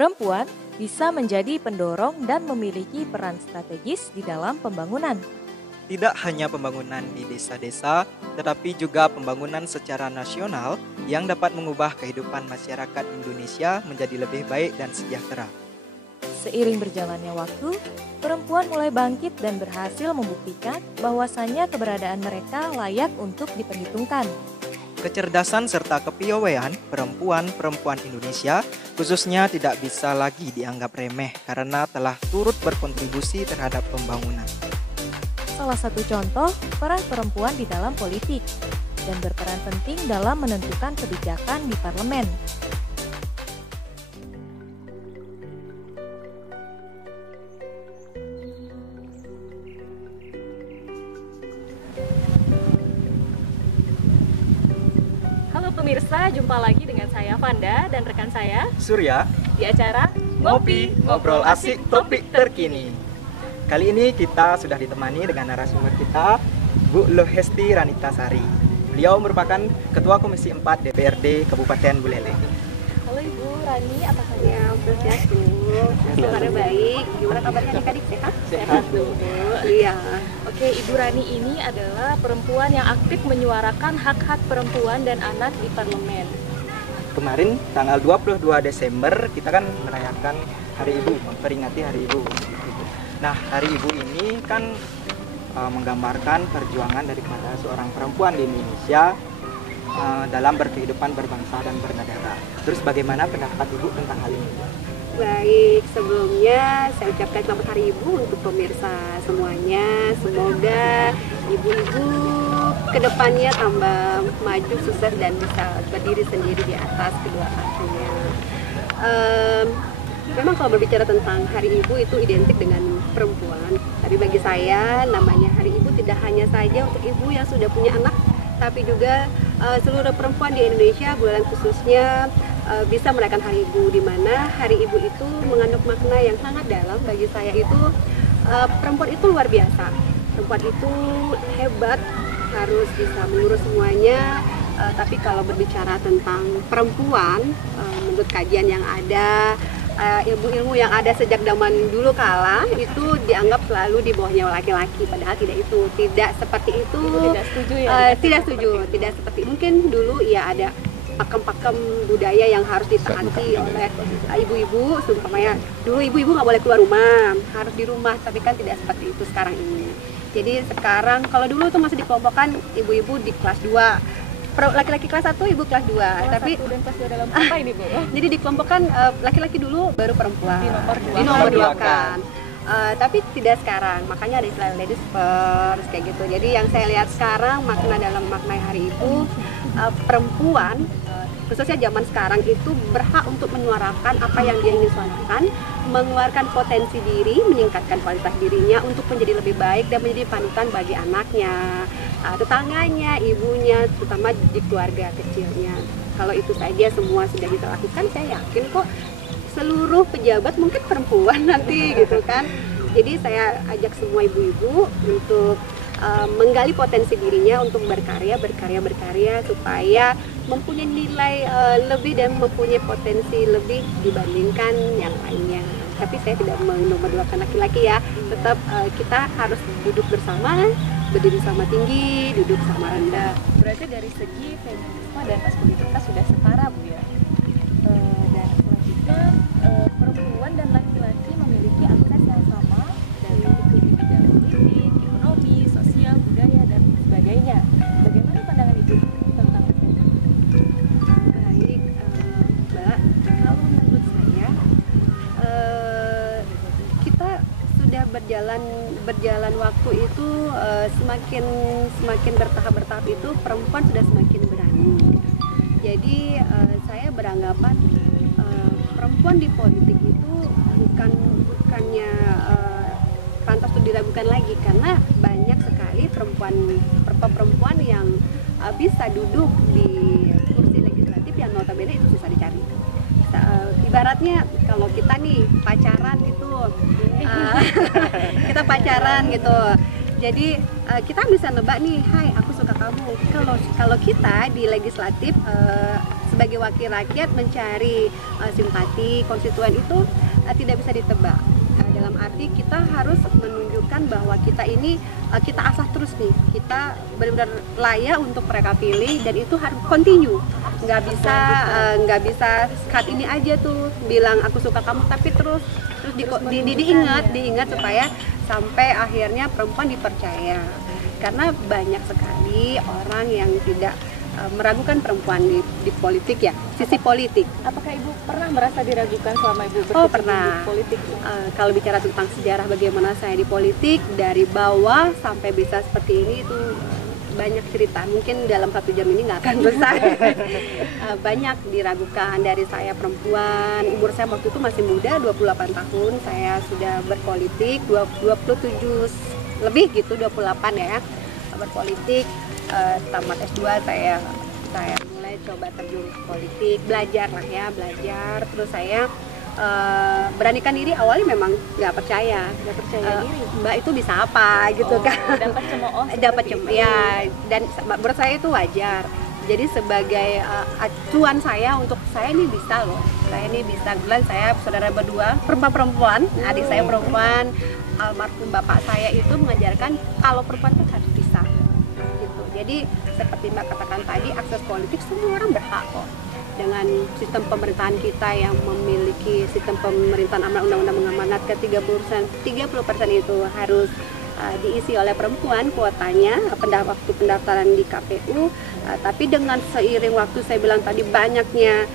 Perempuan bisa menjadi pendorong dan memiliki peran strategis di dalam pembangunan. Tidak hanya pembangunan di desa-desa, tetapi juga pembangunan secara nasional yang dapat mengubah kehidupan masyarakat Indonesia menjadi lebih baik dan sejahtera. Seiring berjalannya waktu, perempuan mulai bangkit dan berhasil membuktikan bahwasannya keberadaan mereka layak untuk diperhitungkan. Kecerdasan serta kepiawaian perempuan-perempuan Indonesia khususnya tidak bisa lagi dianggap remeh karena telah turut berkontribusi terhadap pembangunan. Salah satu contoh, peran perempuan di dalam politik dan berperan penting dalam menentukan kebijakan di parlemen. Halo pemirsa, jumpa lagi dengan saya Vanda dan rekan saya Surya, di acara Ngopi, Ngobrol Asik Topik Terkini. Kali ini kita sudah ditemani dengan narasumber kita, Bu Lohesti Ranita Sari. Beliau merupakan Ketua Komisi 4 DPRD Kabupaten Buleleng. Halo Ibu Rani, apa kabarnya? Kabar baik. Gimana kabarnya adik-adik, sehat? Sehat, Bu. Iya. Oke, Ibu Rani ini adalah perempuan yang aktif menyuarakan hak-hak perempuan dan anak di parlemen. Kemarin tanggal 22 Desember kita kan merayakan Hari Ibu, memperingati Hari Ibu. Nah, Hari Ibu ini kan menggambarkan perjuangan daripada seorang perempuan di Indonesia dalam berkehidupan berbangsa dan bernegara. Terus bagaimana pendapat Ibu tentang hal ini? Baik, sebelumnya saya ucapkan selamat Hari Ibu untuk pemirsa semuanya. Semoga ibu-ibu kedepannya tambah maju, sukses, dan bisa berdiri sendiri di atas kedua kakinya. Memang kalau berbicara tentang Hari Ibu itu identik dengan perempuan. Tapi bagi saya namanya Hari Ibu tidak hanya saja untuk ibu yang sudah punya anak, tapi juga seluruh perempuan di Indonesia, bulan khususnya bisa merayakan Hari Ibu, di mana Hari Ibu itu mengandung makna yang sangat dalam. Bagi saya itu perempuan itu luar biasa. Perempuan itu hebat, harus bisa mengurus semuanya. Tapi kalau berbicara tentang perempuan, menurut kajian yang ada, ilmu-ilmu yang ada sejak zaman dulu kala itu dianggap selalu di bawahnya laki-laki, padahal tidak seperti itu. Tidak setuju ya? Tidak setuju, tidak seperti mungkin dulu ya ada pakem-pakem budaya yang harus ditaati oleh ibu-ibu. Seumpamanya dulu ibu-ibu nggak boleh keluar rumah, harus di rumah, tapi kan tidak seperti itu sekarang ini. Jadi sekarang kalau dulu tuh masih dikelompokkan ibu-ibu di kelas 2, laki-laki kelas 1, ibu kelas 2. Tapi dan kelas 2 dalam apa ini, Bu? jadi dikelompokkan laki-laki dulu baru perempuan. Di nomor dua. Kan. Tapi tidak sekarang. Makanya ada istilah ladies first kayak gitu. Jadi yang saya lihat sekarang makna dalam makna Hari Ibu, perempuan khususnya zaman sekarang itu berhak untuk menyuarakan apa yang dia ingin suarakan, mengeluarkan potensi diri, meningkatkan kualitas dirinya untuk menjadi lebih baik dan menjadi panutan bagi anaknya, tetangganya, ibunya, terutama di keluarga kecilnya. Kalau itu saja semua sudah bisa lakukan, saya yakin kok seluruh pejabat mungkin perempuan nanti gitu kan. Jadi saya ajak semua ibu-ibu untuk menggali potensi dirinya untuk berkarya supaya mempunyai nilai lebih dan mempunyai potensi lebih dibandingkan yang lainnya. Tapi saya tidak menomorduakan laki-laki ya, tetap kita harus duduk bersama, berdiri sama tinggi, duduk sama rendah. Berarti dari segi feminisme dan maskulinitas sudah setara, Bu ya? Dan selanjutnya perempuan dan laki-laki memiliki akses yang sama dari di bidang politik, ekonomi, sosial, budaya, dan sebagainya. Bagaimana pandangan Ibu tentang itu? Baik, Mbak, kalau menurut saya kita sudah berjalan waktu itu semakin bertahap itu perempuan sudah semakin berani. Jadi saya beranggapan perempuan di politik itu bukannya pantas untuk diragukan lagi, karena banyak sekali perempuan yang bisa duduk di kursi legislatif yang notabene itu susah dicari. Ibaratnya kalau kita nih pacaran gitu, kita pacaran gitu. Jadi kita bisa nebak nih, hai aku suka kamu. Kalau kita di legislatif sebagai wakil rakyat mencari simpati konstituen itu tidak bisa ditebak. Dalam arti kita harus menunjukkan bahwa kita ini kita asah terus nih, kita benar-benar layak untuk mereka pilih, dan itu harus continue. Nggak bisa saat ini aja tuh bilang aku suka kamu, tapi terus diingat supaya sampai akhirnya perempuan dipercaya. Karena banyak sekali orang yang tidak meragukan perempuan di politik ya, sisi politik. Apakah Ibu pernah merasa diragukan selama Ibu pernah. di politik? Kalau bicara tentang sejarah bagaimana saya di politik dari bawah sampai bisa seperti ini itu banyak cerita. Mungkin dalam 1 jam ini nggak akan selesai. Banyak diragukan dari saya perempuan. Umur saya waktu itu masih muda, 28 tahun. Saya sudah berpolitik 27 lebih gitu, 28 ya berpolitik. Tamat S2 saya mulai coba terjun ke politik, belajar. Terus saya beranikan diri. Awalnya memang nggak percaya diri, Mbak itu bisa apa gitu kan, dapat cemooh ya, dan menurut saya itu wajar. Jadi sebagai acuan saya untuk saya ini bisa loh, kebetulan saya saudara berdua perempuan, adik saya perempuan, almarhum bapak saya itu mengajarkan kalau perempuan itu harus bisa gitu. Jadi seperti Mbak katakan tadi, akses politik semua orang berhak kok. Dengan sistem pemerintahan kita yang memiliki sistem pemerintahan amanat undang-undang mengamanatkan 30% itu harus diisi oleh perempuan kuotanya waktu pendaftaran di KPU. Tapi dengan seiring waktu, saya bilang tadi banyaknya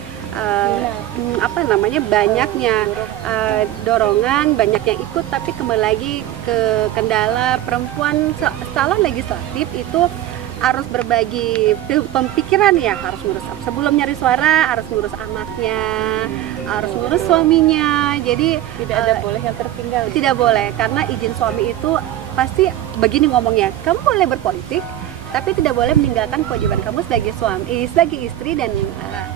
dorongan, banyak yang ikut, tapi kembali lagi ke kendala perempuan calon legislatif itu harus berbagi pemikiran ya, harus ngurus sebelum nyari suara, harus ngurus anaknya, harus ngurus suaminya. Jadi tidak ada boleh yang tertinggal. Tidak boleh, karena izin suami itu pasti begini ngomongnya, kamu boleh berpolitik, tapi tidak boleh meninggalkan kewajiban kamu sebagai suami, sebagai istri dan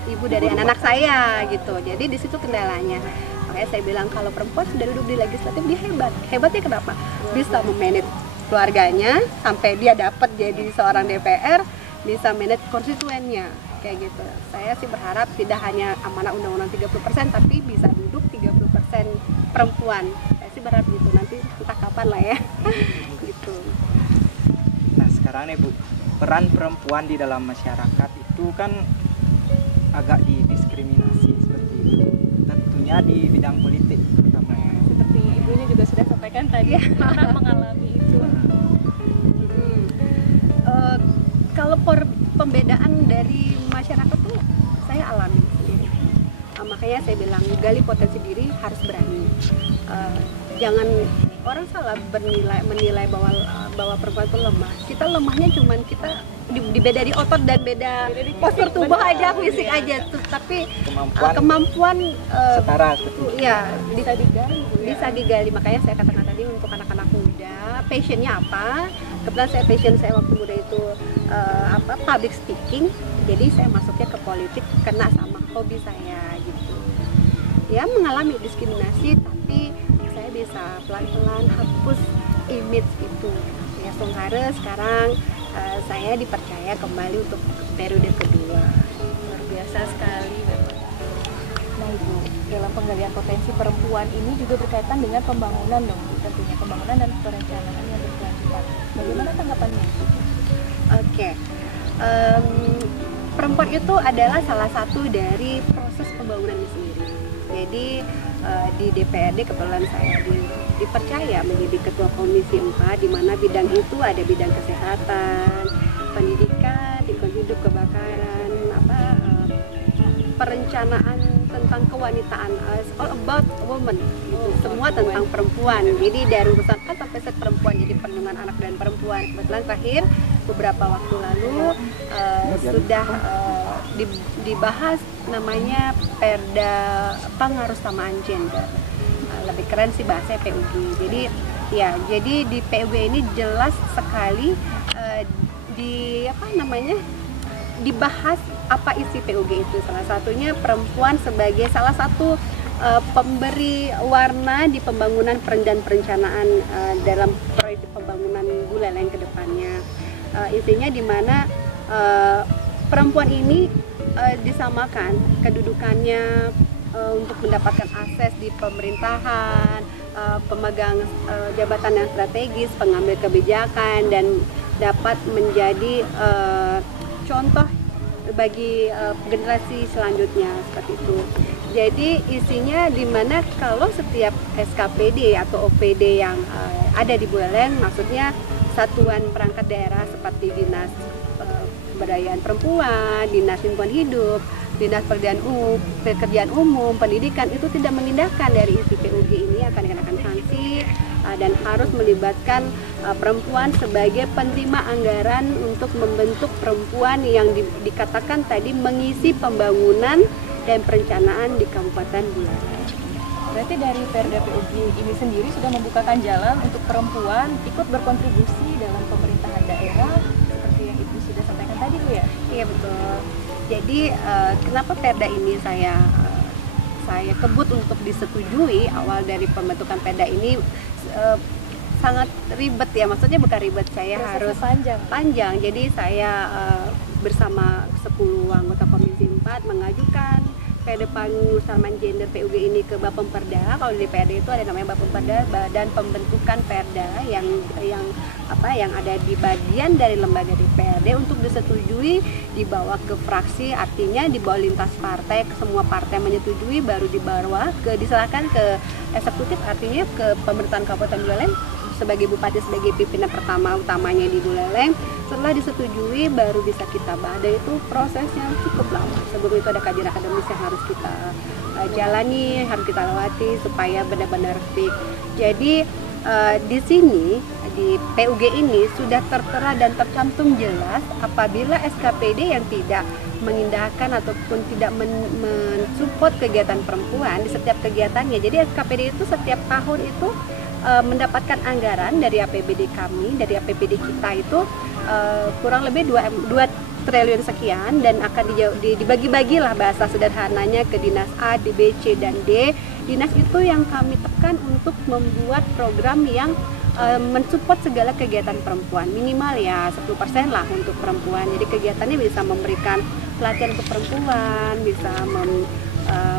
ibu dari anak-anak saya gitu. Jadi di situ kendalanya. Makanya saya bilang kalau perempuan sudah duduk di legislatif dia hebat. Hebatnya kenapa? Bisa memanage keluarganya sampai dia dapat jadi seorang DPR, bisa manage konstituennya kayak gitu. Saya sih berharap tidak hanya amanah undang-undang 30%, tapi bisa duduk 30% perempuan. Saya sih berharap gitu, nanti entah kapan lah ya. Gitu. Nah sekarang nih Bu, peran perempuan di dalam masyarakat itu kan agak didiskriminasi seperti itu, tentunya di bidang politik terutama. Seperti Ibunya juga sudah sampaikan tadi, pernah mengalami itu. Kalau pembedaan dari masyarakat tuh saya alami sendiri. Makanya saya bilang gali potensi diri, harus berani. Jangan orang salah menilai bahwa perempuan itu lemah. Kita lemahnya cuman kita beda di otot dan beda postur tubuh aja, fisik aja tuh, tapi kemampuan setara seperti itu. Ya, bisa digali. Makanya saya katakan tadi untuk anak-anak muda, passionnya apa? Kebetulan passion saya waktu muda itu public speaking. Jadi saya masuknya ke politik karena sama hobi saya gitu. Ya mengalami diskriminasi, tapi saya bisa pelan-pelan hapus image itu. Ya Songhare sekarang saya dipercaya kembali untuk periode kedua. Luar biasa sekali Bapak. Nah Ibu, dalam penggalian potensi perempuan ini juga berkaitan dengan pembangunan dong, tentunya pembangunan dan perencanaan yang berkelanjutan. Bagaimana tanggapannya? Oke. Perempuan itu adalah salah satu dari proses pembangunan itu sendiri. Jadi di DPRD kebetulan saya dipercaya menjadi ketua komisi 4, di mana bidang itu ada bidang kesehatan, pendidikan, lingkungan hidup, kebakaran, perencanaan tentang kewanitaan, all about women, gitu. Semua tentang perempuan. Jadi dari urusan A sampai Z perempuan, jadi perlindungan anak dan perempuan. Kebetulan terakhir beberapa waktu lalu sudah dibahas namanya Perda Pengarusamaan Gender. Lebih keren sih bahasanya PUG. Jadi di PUG ini jelas sekali dibahas apa isi PUG itu. Salah satunya perempuan sebagai salah satu pemberi warna di pembangunan dan perencanaan dalam proyek pembangunan Buleleng ke depannya. Intinya di mana perempuan ini disamakan kedudukannya untuk mendapatkan akses di pemerintahan, pemegang jabatan yang strategis, pengambil kebijakan, dan dapat menjadi contoh bagi generasi selanjutnya seperti itu. Jadi isinya dimana kalau setiap SKPD atau OPD yang ada di Buleleng, maksudnya satuan perangkat daerah seperti Dinas Pemberdayaan Perempuan, Dinas Lingkungan Hidup, Dinas Pekerjaan Umum, Pendidikan, itu tidak mengindahkan dari isi PUG ini akan dikenakan sanksi dan harus melibatkan perempuan sebagai penerima anggaran untuk membentuk perempuan yang dikatakan tadi mengisi pembangunan dan perencanaan di Kabupaten Buleleng. Berarti dari Perda PUG ini sendiri sudah membukakan jalan untuk perempuan ikut berkontribusi dalam pemerintahan daerah seperti yang Ibu sudah sampaikan tadi, Bu ya? Iya betul. Jadi kenapa Perda ini saya kebut untuk disetujui awal dari pembentukan Perda ini sangat ribet ya, maksudnya bukan ribet, saya harus panjang. Jadi saya bersama 10 anggota Komisi 4 mengajukan Perda Pengusahaan Gender PUG ini ke Bapemperda. Kalau di DPRD itu ada namanya Bapemperda, Badan Pembentukan Perda yang ada di bagian dari lembaga DPRD untuk disetujui dibawa ke fraksi, artinya dibawa lintas partai, semua partai menyetujui baru diserahkan ke eksekutif, artinya ke pemerintahan Kabupaten Buleleng sebagai bupati, sebagai pimpinan pertama utamanya di Buleleng. Setelah disetujui baru bisa kita bahas, dan itu prosesnya cukup lama. Sebelum itu ada kajian akademis yang harus kita jalani, harus kita lewati supaya benar-benar fix. Jadi di sini di PUG ini sudah tertera dan tercantum jelas apabila SKPD yang tidak mengindahkan ataupun tidak mensupport kegiatan perempuan di setiap kegiatannya. Jadi SKPD itu setiap tahun itu mendapatkan anggaran dari APBD kami, dari APBD kita itu kurang lebih 2 triliun sekian, dan akan dibagi-bagilah bahasa sederhananya ke Dinas A, D, B, C, dan D. Dinas itu yang kami tekan untuk membuat program yang mensupport segala kegiatan perempuan, minimal ya 10% lah untuk perempuan. Jadi kegiatannya bisa memberikan pelatihan untuk perempuan, bisa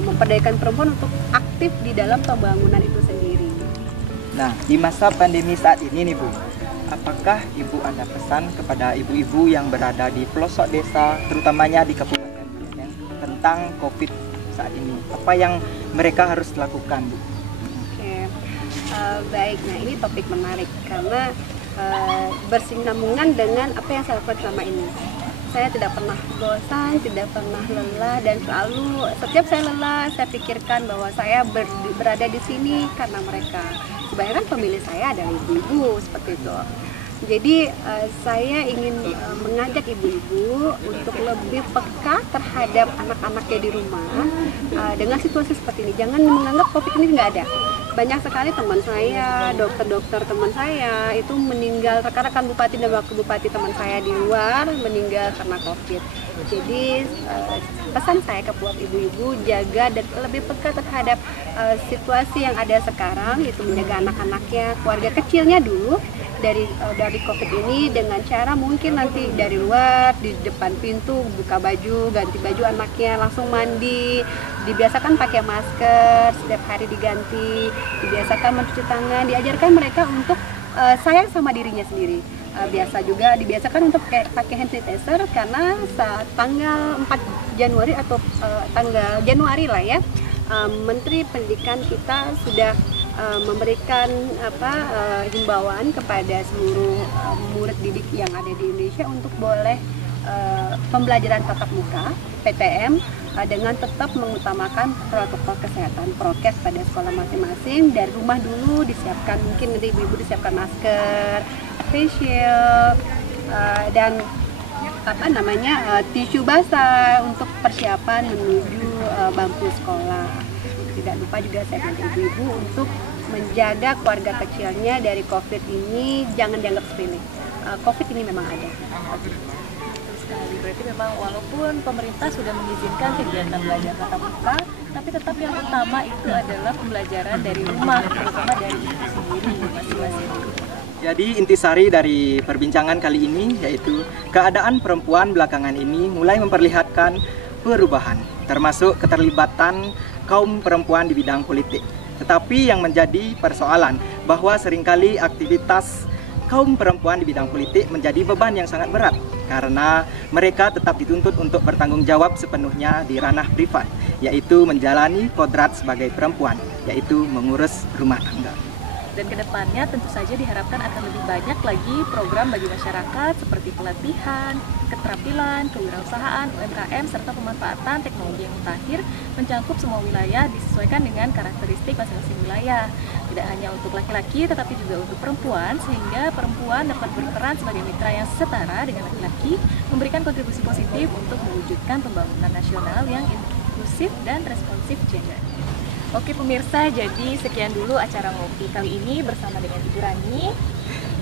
memperdayakan perempuan untuk aktif di dalam pembangunan itu sendiri. Nah, di masa pandemi saat ini nih Bu, apakah Ibu ada pesan kepada ibu-ibu yang berada di pelosok desa, terutamanya di Kabupaten Buleleng, tentang COVID saat ini? Apa yang mereka harus lakukan, Bu? Oke, baik. Nah, ini topik menarik karena bersinggungan dengan apa yang saya lakukan selama ini. Saya tidak pernah bosan, tidak pernah lelah, dan selalu setiap saya lelah, saya pikirkan bahwa saya berada di sini karena mereka. Kebanyakan pemilih saya adalah ibu-ibu seperti itu. Jadi saya ingin mengajak ibu-ibu untuk lebih peka terhadap anak-anaknya di rumah dengan situasi seperti ini. Jangan menganggap COVID ini nggak ada. Banyak sekali teman saya, dokter-dokter teman saya itu meninggal, rekan-rekan bupati dan wakil bupati teman saya di luar meninggal karena COVID. Jadi pesan saya ke buat ibu-ibu, jaga dan lebih peka terhadap situasi yang ada sekarang, itu menjaga anak-anaknya, keluarga kecilnya dulu dari COVID ini, dengan cara mungkin nanti dari luar di depan pintu buka baju, ganti baju anaknya, langsung mandi, dibiasakan pakai masker setiap hari diganti, dibiasakan mencuci tangan, diajarkan mereka untuk sayang sama dirinya sendiri. Biasa juga dibiasakan untuk pakai hand sanitizer, karena saat tanggal 4 Januari atau tanggal Januari lah ya, Menteri Pendidikan kita sudah memberikan himbauan kepada seluruh murid didik yang ada di Indonesia untuk boleh pembelajaran tatap muka PTM dengan tetap mengutamakan protokol kesehatan prokes pada sekolah masing-masing. Dari rumah dulu disiapkan, mungkin nanti ibu-ibu disiapkan masker, face shield, dan tisu basah untuk persiapan menuju bangku sekolah. Tidak lupa juga saya mengajak ibu-ibu untuk menjaga keluarga kecilnya dari COVID ini, jangan dianggap sepele. COVID ini memang ada. Sekali. Berarti memang walaupun pemerintah sudah mengizinkan kegiatan belajar tatap muka, tapi tetap yang utama itu adalah pembelajaran dari rumah, terutama dari ibu sendiri masing-masing. Jadi intisari dari perbincangan kali ini yaitu keadaan perempuan belakangan ini mulai memperlihatkan perubahan, termasuk keterlibatan kaum perempuan di bidang politik. Tetapi yang menjadi persoalan bahwa seringkali aktivitas kaum perempuan di bidang politik menjadi beban yang sangat berat karena mereka tetap dituntut untuk bertanggung jawab sepenuhnya di ranah privat, yaitu menjalani kodrat sebagai perempuan, yaitu mengurus rumah tangga. Dan kedepannya tentu saja diharapkan akan lebih banyak lagi program bagi masyarakat seperti pelatihan, keterampilan, kewirausahaan, UMKM, serta pemanfaatan teknologi yang mutakhir mencakup semua wilayah disesuaikan dengan karakteristik masing-masing wilayah. Tidak hanya untuk laki-laki tetapi juga untuk perempuan, sehingga perempuan dapat berperan sebagai mitra yang setara dengan laki-laki, memberikan kontribusi positif untuk mewujudkan pembangunan nasional yang inklusif dan responsif gender. Oke pemirsa, jadi sekian dulu acara ngopi kali ini bersama dengan Ibu Rani.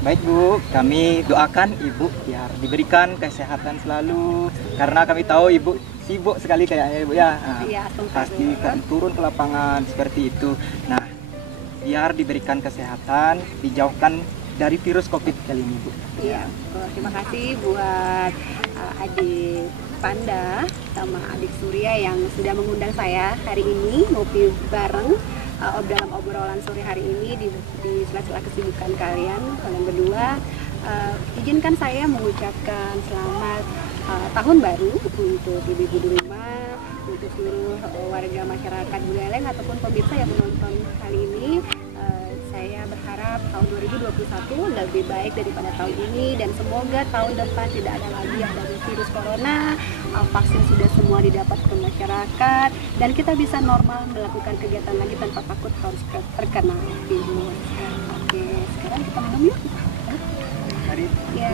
Baik Bu, kami doakan Ibu biar diberikan kesehatan selalu, karena kami tahu Ibu sibuk sekali kayaknya Ibu ya. Nah, Iya, pasti kan turun ke lapangan seperti itu. Nah, biar diberikan kesehatan, dijauhkan dari virus COVID kali ini Bu. Iya, terima kasih buat adik Panda sama adik Surya yang sudah mengundang saya hari ini ngopi bareng dalam obrolan sore hari ini di sela-sela kesibukan kalian berdua. Izinkan saya mengucapkan selamat tahun baru untuk ibu-ibu di rumah, untuk seluruh warga masyarakat Buleleng ataupun pemirsa yang menonton kali ini. Saya berharap tahun 2021 lebih baik daripada tahun ini, dan semoga tahun depan tidak ada lagi adanya virus corona, vaksin sudah semua didapat ke masyarakat, dan kita bisa normal melakukan kegiatan lagi tanpa takut harus terkena virus. Oke, sekarang kita minum yuk. Mari. Ya.